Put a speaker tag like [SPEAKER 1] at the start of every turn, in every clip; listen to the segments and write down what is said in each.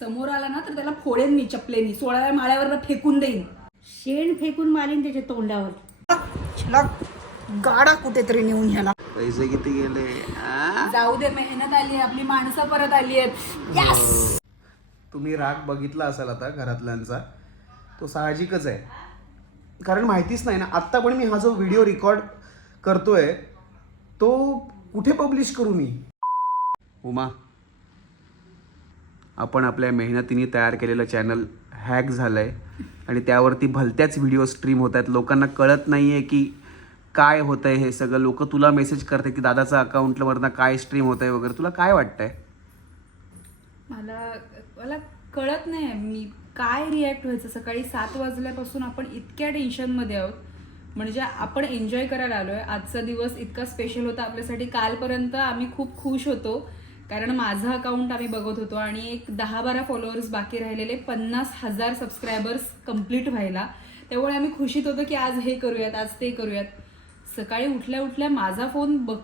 [SPEAKER 1] समोर आला ना तर त्याला फोडेन मी चपलेनी. सोळाव्या माळ्यावर फेकून देईन.
[SPEAKER 2] शेण फेकून मारीन त्याच्या तोंडावर.
[SPEAKER 1] ह्याला गाडा कुठेतरी नेऊन ह्याला.
[SPEAKER 3] पैसे किती गेले? आ?
[SPEAKER 1] जाऊ दे मेहनत आली आहे आपली माणसं परत आली आहेत!
[SPEAKER 3] तुम्ही राग बघितला असाल आता घरातल्यांचा. तो साहजिकच आहे. कारण माहितीच नाही ना आत्ता पण मी हा जो व्हिडिओ रेकॉर्ड करतोय तो कुठे पब्लिश करू मी? उमा आपण आपल्या मेहनतीने तयार केलेलं चॅनल हॅक झालंय. आणि त्यावरती भलत्याच व्हिडिओ स्ट्रीम होत आहेत. लोकांना कळत नाही आहे की काय होतंय हे सगळं. लोक तुला मेसेज करते की दादाचं अकाउंटवरनं काय स्ट्रीम होत आहे वगैरे. तुला काय वाटतंय?
[SPEAKER 1] मला मला कळत नाही मी काय रिॲक्ट व्हायचं. सकाळी सात वाजल्यापासून आपण इतक्या टेन्शनमध्ये आहोत. म्हणजे आपण एन्जॉय करायला आलोय. आजचा दिवस इतका स्पेशल होता आपल्यासाठी. कालपर्यंत आम्ही खूप खुश होतो. कारण माझं अकाउंट आम्ही बघत होतो आणि एक दहा बारा फॉलोअर्स बाकी राहिलेले पन्नास हजार सबस्क्रायबर्स कंप्लीट व्हायला. त्यामुळे आम्ही खुशीत होतो की आज हे करूयात आज ते करूयात. सकाळी उठल्या उठल्या माझा फोन बघ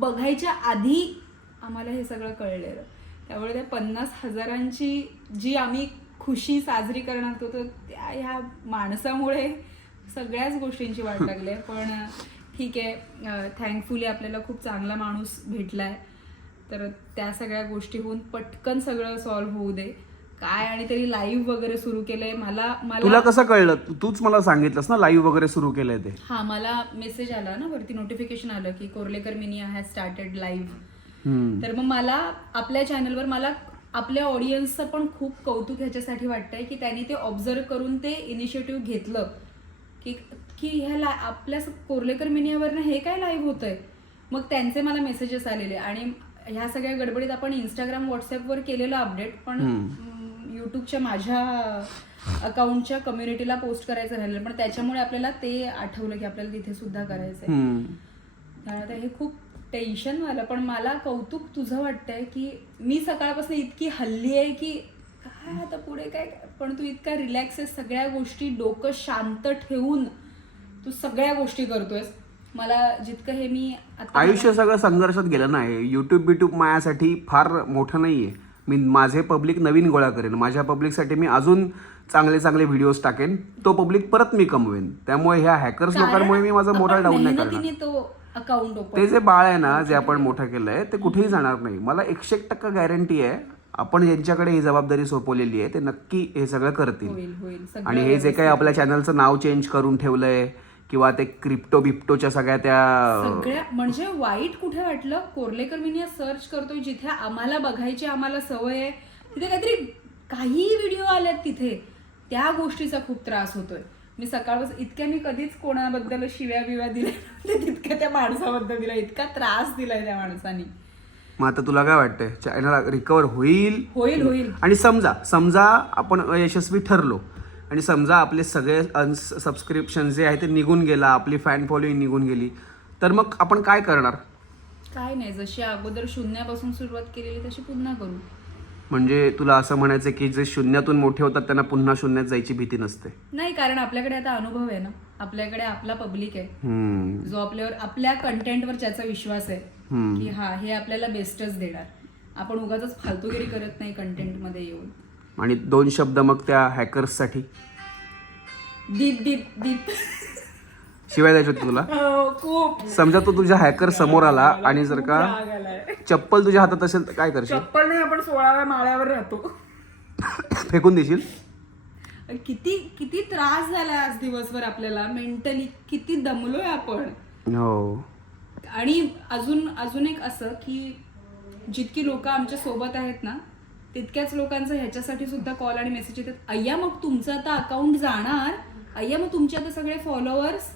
[SPEAKER 1] बघायच्या आधी आम्हाला हे सगळं कळलेलं. त्यामुळे त्या पन्नास हजारांची जी आम्ही खुशी साजरी करणार होतो त्या ह्या माणसामुळे सगळ्याच गोष्टींची वाट लागली आहे. पण ठीक आहे थँकफुली आपल्याला खूप चांगला माणूस भेटला आहे तर त्या सगळ्या गोष्टी होऊन पटकन सगळं सॉल्व्ह होऊ दे. काय आणि तरी लाईव्ह वगैरे सुरू केलंय. मला
[SPEAKER 3] तुला
[SPEAKER 1] मला
[SPEAKER 3] कसं कळलं? तूच मला सांगितलंस ना लाईव्ह वगैरे सुरू केलंय ते.
[SPEAKER 1] हा मला मेसेज आला ना वरती नोटिफिकेशन आलं की कोर्लेकर मिनिया हॅज स्टार्टेड लाईव्ह. तर मग मला आपल्या चॅनलवर मला आपल्या ऑडियन्सचं पण खूप कौतुक ह्याच्यासाठी वाटतंय की त्यांनी ते ऑब्झर्व करून ते इनिशिएटिव्ह घेतलं. की की ह्या ला आपल्या कोर्लेकर मिनियावरनं हे काय लाईव्ह होतंय? मग त्यांचे मला मेसेजेस आलेले आणि ह्या सगळ्या गडबडीत आपण इंस्टाग्राम व्हॉट्सअपवर केलेलं अपडेट पण. यूट्यूबच्या माझ्या अकाउंटच्या कम्युनिटीला पोस्ट करायचं राहिलं पण त्याच्यामुळे आपल्याला ते आठवलं की आपल्याला तिथे सुद्धा करायचं आहे
[SPEAKER 3] हम्म.
[SPEAKER 1] त्यामुळे आता हे खूप टेन्शन झालं पण मला कौतुक तुझं वाटतंय की मी सकाळपासून इतकी हल्ली आहे की काय आता पुढे काय पण तू इतका रिलॅक्स आहे सगळ्या गोष्टी डोकं शांत ठेवून तू सगळ्या गोष्टी करतोयस मला जितकं हे मी आता
[SPEAKER 3] आयुष्य सगळं संघर्षात गेलं नाही युट्यूब बिट्यूब माझ्यासाठी फार मोठं नाहीये. मी माझे पब्लिक नवीन गोळा करेन. माझ्या पब्लिकसाठी मी अजून चांगले चांगले व्हिडिओज टाकेन. तो पब्लिक परत मी कमवेन. त्यामुळे ह्या हॅकर्स
[SPEAKER 1] कारण
[SPEAKER 3] लोकांमुळे मी माझा मोठा
[SPEAKER 1] आपण
[SPEAKER 3] डाऊन नाही करणार.
[SPEAKER 1] मेहनतीने तो अकाउंट
[SPEAKER 3] ते
[SPEAKER 1] ओपन
[SPEAKER 3] जे बाळ आहे ना जे आपण मोठं केलंय ते कुठेही जाणार नाही. मला एकशे एक टक्का गॅरंटी आहे आपण ज्यांच्याकडे ही जबाबदारी सोपवलेली आहे ते नक्की हे सगळं करतील.
[SPEAKER 1] होईल होईल. सगळं
[SPEAKER 3] आणि हे जे काही आपल्या चॅनलचं नाव चेंज करून ठेवलंय किंवा ते क्रिप्टो बिप्टोच्या सगळ्या त्या
[SPEAKER 1] सगळ्या म्हणजे वाईट कुठे वाटलं? कोर्लेकर मी सर्च करतोय जिथे आम्हाला बघायची आम्हाला सवय आहे. तिथे काहीतरी काही व्हिडिओ आल्यात तिथे. त्या गोष्टीचा खूप त्रास होतोय. मी सकाळपासून इतक्या मी कधीच कोणाबद्दल शिव्या बिव्या दिल्या तितक्या त्या माणसाबद्दल दिला इतका त्रास दिलाय त्या माणसाने.
[SPEAKER 3] मग आता तुला काय वाटतंय? चॅनल रिकवर होईल?
[SPEAKER 1] होईल होईल.
[SPEAKER 3] आणि समजा समजा आपण यशस्वी ठरलो आणि समजा आपले सगळे सबस्क्रिप्शन जे आहे ते निघून गेला आपली फॅन फॉलोईंग निघून गेली तर मग आपण काय करणार?
[SPEAKER 1] काय नाही जशी अगोदर शून्यापासून सुरुवात केलेली तशी पुन्हा करू.
[SPEAKER 3] म्हणजे तुला असं म्हणायचं की जे शून्यातून मोठे होतात त्यांना पुन्हा शून्यात जायची भीती नसते.
[SPEAKER 1] नाही कारण आपल्याकडे आता अनुभव आहे ना. आपल्याकडे आपला पब्लिक आहे. जो आपल्यावर आपल्या कंटेंटवर ज्याचा विश्वास आहे. की हा हे आपल्याला बेस्टच देणार. आपण उगाच फालतूगिरी करत नाही कंटेंटमध्ये येऊन.
[SPEAKER 3] आणि दोन शब्द मग त्या हॅकर्ससाठी.
[SPEAKER 1] दीप दीप दीप.
[SPEAKER 3] शिवाय द्यायचे होते तुला?
[SPEAKER 1] हो, खूप.
[SPEAKER 3] समजा तो तुझ्या हॅकर समोर आला आणि जर का
[SPEAKER 1] राग आलाय.
[SPEAKER 3] चप्पल तुझ्या हातात असेल तर काय करशील?
[SPEAKER 1] चप्पल नाही आपण सोळाव्या माळ्यावर राहतो.
[SPEAKER 3] फेकून देशील?
[SPEAKER 1] किती किती त्रास झाला आज दिवसभर आपल्याला. मेंटली किती दमलोय आपण.
[SPEAKER 3] हो.
[SPEAKER 1] आणि अजून अजून एक असं की जितकी लोक आमच्यासोबत आहेत ना तितक्याच लोकांचं ह्याच्यासाठी सुद्धा कॉल आणि मेसेज येतात. अय्या मग तुमचं आता अकाउंट जाणार? अय्या मग तुमचे आता सगळे फॉलोअर्स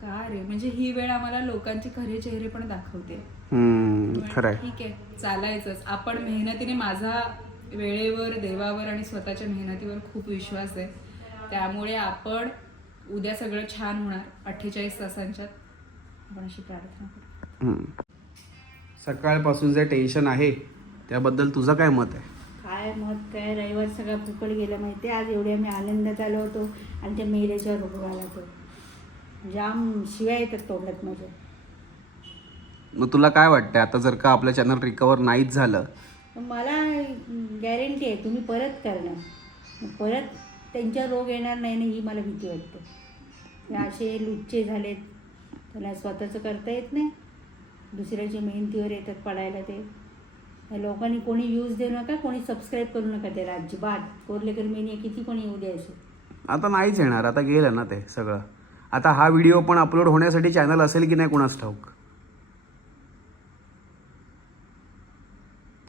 [SPEAKER 1] का रे? म्हणजे ही वेळ आम्हाला लोकांचे खरे चेहरे पण दाखवते. ठीक आहे चालायचंच. आपण मेहनतीने माझा वेळेवर देवावर आणि स्वतःच्या मेहनतीवर खूप विश्वास आहे. त्यामुळे आपण उद्या सगळं छान होणार अठ्ठेचाळीस तासांच्यात. आपण अशी प्रार्थना करू.
[SPEAKER 3] सकाळपासून जे टेन्शन आहे त्याबद्दल तुझं काय मत आहे?
[SPEAKER 2] काय मत काय? रविवार सगळा फुकट गेला माहिती आज एवढे आम्ही आनंदात आलो होतो आणि त्या मेलेच्या रोग आला तो. जाम शिवाय येतात तोंडात माझ्या.
[SPEAKER 3] मग तुला काय वाटतंय? आता जर का आपलं चॅनल रिकवर नाहीच झालं.
[SPEAKER 2] मला गॅरंटी आहे तुम्ही परत करणार. परत त्यांच्या रोग येणार नाही ना ही मला भीती वाटते. असे लुच्चे झालेत. त्याला स्वतःचं करता येत नाही. दुसऱ्याच्या मेहनतीवर येतात पडायला ते. लोकांनी कोणी व्ह्यूज देऊ नका कोणी सबस्क्राईब करू नका त्याला. अजिबात. कोरलेकर मेनी किती कोणी येऊ द्यायचं
[SPEAKER 3] आता नाहीच येणार. आता गेलं ना ते सगळं. आता हा व्हिडिओ पण अपलोड होण्यासाठी चॅनल असेल की नाही कोणाच ठाऊक?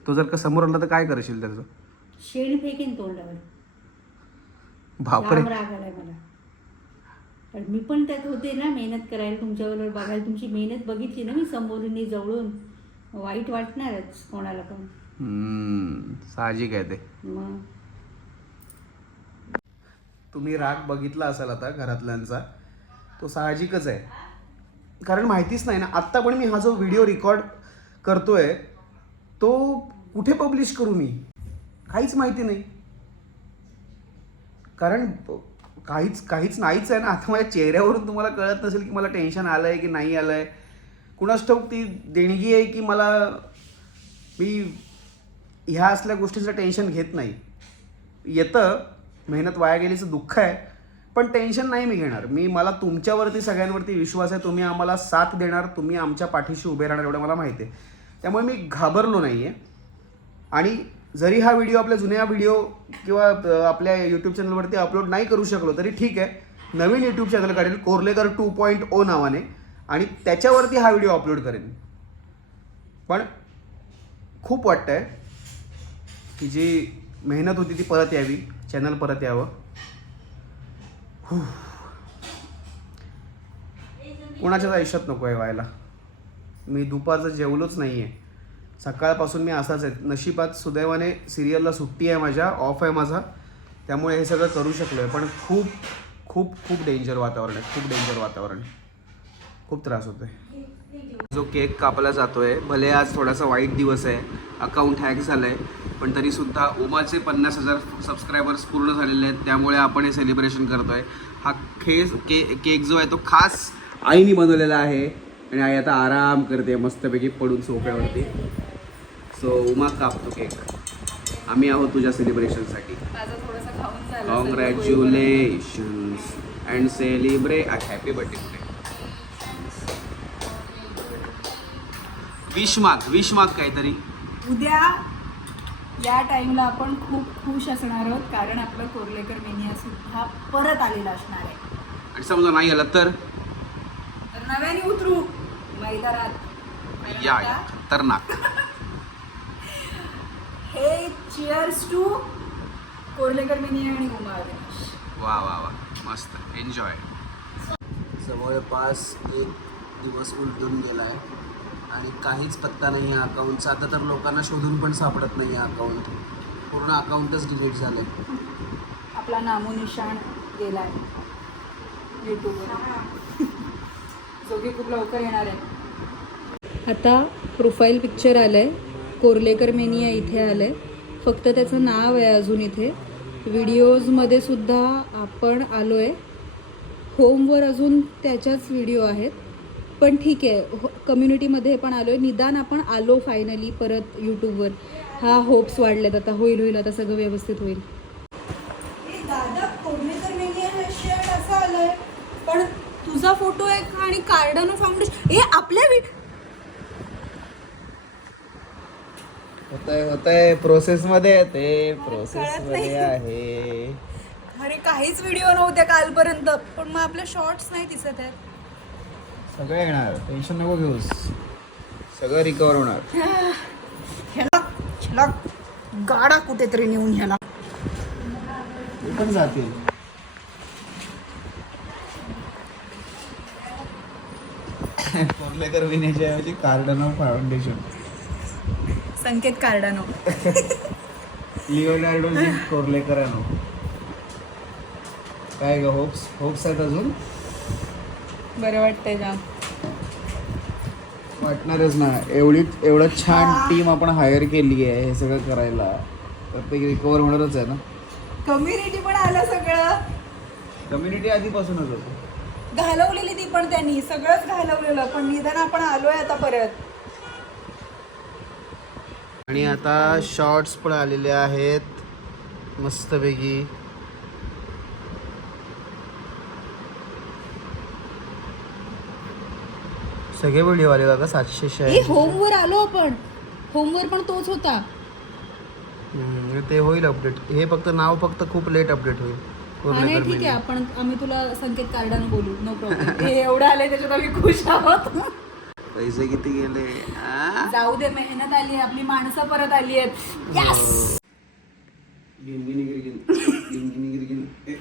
[SPEAKER 3] तो जर का समोर आला तर काय करशील त्याचं?
[SPEAKER 2] शेण फेकीन तोंडावर.
[SPEAKER 3] बापरे.
[SPEAKER 2] मला. पण मी पण त्यात होते ना मेहनत करायला. तुमच्याबरोबर बघायला तुमची मेहनत बघितली ना मी समोरून जवळून. वाईट वाटणारच कोणाला पण.
[SPEAKER 3] साहजिक आहे ते. तुम्ही राग बघितला असाल आता घरातल्यांचा तो साहजिकच आहे. कारण माहितीच नाही ना आत्ता पण मी हा जो व्हिडिओ रेकॉर्ड करतोय तो कुठे पब्लिश करू मी? काहीच माहिती नाही. कारण काहीच काहीच नाहीच आहे ना आता माझ्या चेहऱ्यावरून तुम्हाला कळत नसेल की मला टेन्शन आलं आहे की नाही आलं आहे कुणास ठाऊक ती देणगी आहे की मला मी ह्या असल्या गोष्टीचं टेन्शन घेत नाही. येतं मेहनत वाया गेलीचं दुःख आहे पण टेन्शन नाही मी घेणार. मी मला तुमच्यावरती सगळ्यांवरती विश्वास आहे तुम्ही आम्हाला साथ देणार तुम्ही आमच्या पाठीशी उभे राहणार एवढं मला माहिती आहे. त्यामुळे मी घाबरलो नाही आहे आणि जरी हा व्हिडिओ आपल्या जुन्या व्हिडिओ किंवा आपल्या यूट्यूब चॅनलवरती अपलोड नाही करू शकलो तरी ठीक आहे. नवीन यूट्यूब चॅनल काढेल कोरलेकर टू पॉईंट ओ नावाने. आणि त्याच्यावरती हा व्हिडिओ अपलोड करेन. पण खूप वाटतंय की जी मेहनत होती ती परत यावी चॅनल परत यावं. कुणाच्याच कोणाच्याच आयुष्यात नको आहे व्हायला. मी दुपारचं जेवलोच नाही आहे सकाळपासून मी असाच आहे. नशिबात सुदैवाने सिरियलला सुट्टी आहे माझ्या ऑफ आहे माझा. त्यामुळे हे सगळं करू शकलो आहे पण खूप खूप खूप डेंजर वातावरण आहे. खूप डेंजर वातावरण खूप त्रास होतोय. जो केक कापला जातोय भले आज थोडासा वाईट दिवस आहे अकाउंट हॅक झालंय पण तरी सुद्धा उमाचे पन्नास हजार सबस्क्रायबर्स पूर्ण झालेले आहेत त्यामुळे आपण हे सेलिब्रेशन करतोय. हा खेस के केक जो आहे तो खास आईने बनवलेला आहे आणि आई आता आराम करते मस्तपैकी पडून सोफ्यावरती. सो उमा कापतो केक. आम्ही आहोत तुझ्या सेलिब्रेशनसाठी
[SPEAKER 1] झाला
[SPEAKER 3] congratulations and celebrate happy birthday wish माग विश माग काहीतरी.
[SPEAKER 1] उद्या या टाइमला आपण खूप खुश असणार आहोत कारण आपलं कोर्लेकर मेनिया सुद्धा परत आलेला असणार आहे.
[SPEAKER 3] आणि समजा नाही आलं तर?
[SPEAKER 1] तर नव्याने उतरू. मैदानात.
[SPEAKER 3] या या. खतरनाक.
[SPEAKER 1] हे चिअर्स टू कोर्लेकर मेनिया आणि उमा अविनाश
[SPEAKER 3] वा वा वा. मस्त. एन्जॉय जवळपास एक दिवस उलटून गेला आहे आणि काहीच पत्ता नाही आहे अकाउंटचा आता तर लोकांना शोधून पण सापडत नाही आहे अकाउंट पूर्ण अकाउंटच डिलीट झालं
[SPEAKER 1] आपला नामोनिशाण गेला आहे यूट्यूबवर जो की खूप लवकर येणार आहे. आता प्रोफाईल पिक्चर आलं आहे कोर्लेकर मेनिया इथे आलं आहे फक्त त्याचं नाव आहे अजून इथे. व्हिडिओजमध्ये सुद्धा आपण आलो आहे होमवर अजून त्याच्याच व्हिडिओ आहेत. पण ठीक आहे. हो कम्युनिटीमध्ये पण आलो आहे निदान आपण आलो फायनली परत यूट्यूबवर हा होप्स वाढलेत आता. होईल होईल. आता सगळं व्यवस्थित होईल. पण तुझा फोटो आहे का आणि कार्डनो फाउंडेशन ए आपल्या वि-
[SPEAKER 3] होतंय होतंय. प्रोसेसमध्ये ते.
[SPEAKER 1] प्रोसेसमध्ये
[SPEAKER 3] आहे.
[SPEAKER 1] अरे काहीच व्हिडिओ नव्हते कालपर्यंत. पण मग आपले शॉर्ट्स नाही दिसत आहेत.
[SPEAKER 3] सगळं येणार. टेन्शन नको घेऊस. सगळं रिकवर होणार.
[SPEAKER 1] ह्याला ह्याला गाडा कुठेतरी नेऊन ह्याला.
[SPEAKER 3] ते पण जातील कोर्लेकर विण्याच्या ऐवजी कार्डनो फाउंडेशन
[SPEAKER 1] संकेत कार्डानो.
[SPEAKER 3] लिओनार्डो जी कोर्लेकर आहे काय ग होप्स होप्स आहेत अजून?
[SPEAKER 1] बरं वाटतंय जाम
[SPEAKER 3] वाटणारच ना. एवढी एवढं छान टीम आपण हायर केली आहे हे सगळं करायला. तर ते रिकवर होणारच आहे ना.
[SPEAKER 1] कम्युनिटी पण आलं सगळं.
[SPEAKER 3] कम्युनिटी आधीपासूनच होतं.
[SPEAKER 1] घालवलेली ती पण त्यांनी. सगळंच घालवलेलं. पण निदान आपण आलोय आता परत.
[SPEAKER 3] आणि आता शॉर्ट्स पण आलेले आहेत. मस्तपैकी. सगळे व्हिडिओ आले का सातशे शहाऐंशी
[SPEAKER 1] होमवर आलो आपण होमवर पण तोच होता
[SPEAKER 3] हम्म, ते होईल अपडेट हे फक्त नाव फक्त खूप लेट अपडेट होईल
[SPEAKER 1] हा नाही
[SPEAKER 3] कोरलेकर
[SPEAKER 1] ठीक आहे
[SPEAKER 3] मेनू.
[SPEAKER 1] आपण आम्ही तुला संकेत कार्डाने बोलू नो प्रॉब्लेम हे एवढं आले त्याच्यात आम्ही खुश आहोत
[SPEAKER 3] पैसे किती गेले आ?
[SPEAKER 1] जाऊ दे मेहनत आली आहे आपली माणसं परत आली आहेत Yes!
[SPEAKER 3] गिनगिनी गिरगिन. गिनगिनी गिरगिन. ए.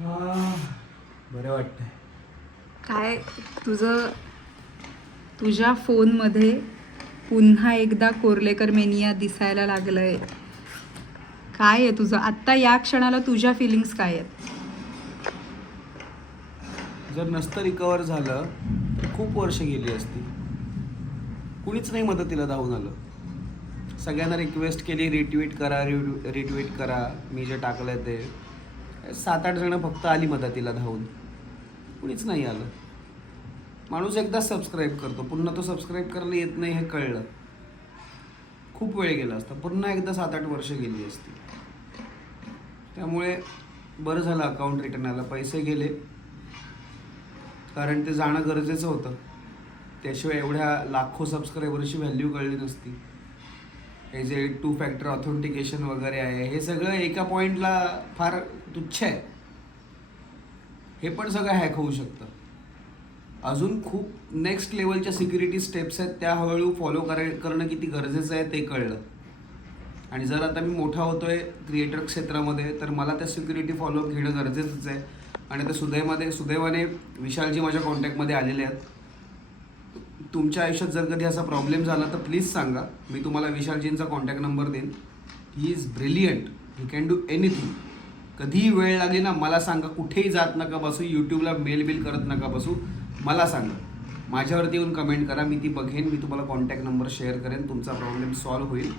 [SPEAKER 3] बरं वाटतंय.
[SPEAKER 1] काय तुझं तुझ्या फोनमध्ये पुन्हा एकदा कोर्लेकर मेनिया दिसायला लागलंय. काय आहे तुझं? आत्ता या क्षणाला तुझ्या फिलिंग्स काय आहेत?
[SPEAKER 3] जर नसतं रिकवर झालं तर खूप वर्ष गेली असती. कुणीच नाही मदतीला धावून आलं. सगळ्यांना रिक्वेस्ट केली रिट्वीट करा रिट्वीट करा. मी जे टाकलंय ते. सात आठ जणं फक्त आली मदतीला धावून. कुणीच नाही आलं. माणूस एकदा सबस्क्राईब करतो. पुन्हा तो सबस्क्राईब करायला येत नाही हे कळलं. खूप वेळ गेला असता. पुन्हा एकदा सात आठ वर्ष गेली असती. त्यामुळे बरं झालं अकाउंट रिटर्न आलं. पैसे गेले. कारण ते जाणं गरजेचं होतं. त्याशिवाय एवढ्या लाखो सबस्क्रायबरची व्हॅल्यू कळली नसती. हे जे टू फॅक्टर ऑथेंटिकेशन वगैरे आहे हे सगळं एका पॉईंटला फार तुच्छ आहे. हे पण सगळं हॅक होऊ शकतं. अजून खूप नेक्स्ट लेवलच्या सिक्युरिटी स्टेप्स आहेत त्या हळूहळू फॉलो कराय करणं किती गरजेचं आहे ते कळलं. आणि जर आता मी मोठा होतो आहे क्रिएटर क्षेत्रामध्ये तर मला त्या सिक्युरिटी फॉलोअप घेणं गरजेचंच आहे. आणि त्या सुदैमध्ये सुदैवाने विशालजी माझ्या कॉन्टॅक्टमध्ये आलेले आहेत. तुमच्या आयुष्यात जर कधी असा प्रॉब्लेम झाला तर प्लीज सांगा. मी तुम्हाला विशालजींचा कॉन्टॅक्ट नंबर देईन. He is brilliant you can do anything कधीही वेळ लागली ना मला सांगा. कुठेही जात नका बसू. यूट्यूबला मेल बिल करत नका बसू. मला सांगा. माझ्यावरती येऊन कमेंट करा. मी ती बघेन. मी तुम्हाला कॉन्टॅक्ट नंबर शेअर करेन. तुमचा प्रॉब्लेम सॉल्व्ह होईल.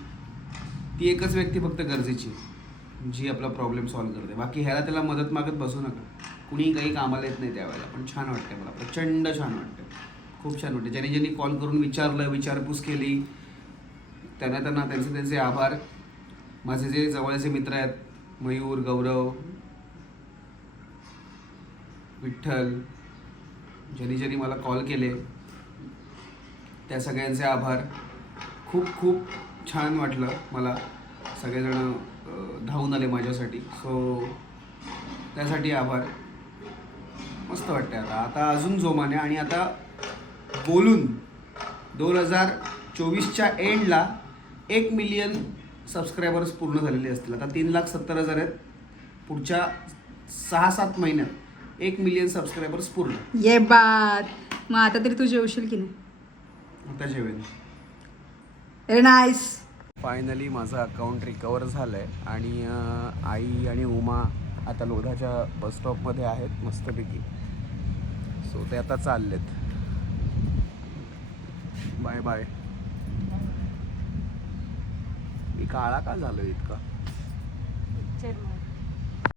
[SPEAKER 3] ती एकच व्यक्ती फक्त गरजेची आहे, जी आपला प्रॉब्लेम सॉल्व्ह करते. बाकी ह्याला त्याला मदत मागत बसू नका. कुणी काही कामाला येत नाही त्यावेळेला. पण छान वाटते मला. प्रचंड छान वाटतं खूप छान वाटते ज्यांनी ज्यांनी कॉल करून विचारलं विचारपूस केली त्यांना त्यांना त्यांचे त्यांचे आभार. माझे जे जवळचे मित्र आहेत मयूर गौरव विठ्ठल ज्यांनी ज्यांनी मला कॉल केले त्या सगळ्यांचे आभार. खूप खूप छान वाटलं मला. सगळेजण धावून आले माझ्यासाठी. सो त्यासाठी आभार. मस्त वाटते आता. आता अजून जोमाने आणि आता बोलून दोन हजार चोवीसच्या एंडला एक मिलियन सबस्क्रायबर्स पूर्ण झालेले असतील. आता तीन लाख सत्तर हजार आहेत. पुढच्या सहा सात महिन्यात एक मिलियन सबस्क्रायबर्स पूर्ण.
[SPEAKER 1] ये बात. मग आता तरी तू जेवशील की नाही?
[SPEAKER 3] आता जेवेन.
[SPEAKER 1] नाईस
[SPEAKER 3] फायनली माझं अकाउंट रिकवर झालं आहे आणि अं, आई आणि उमा आता लोधाच्या बस स्टॉपमध्ये आहेत मस्तपैकी. सो ते आता चाललेत. Bye bye. मी काळा का झालो इतका?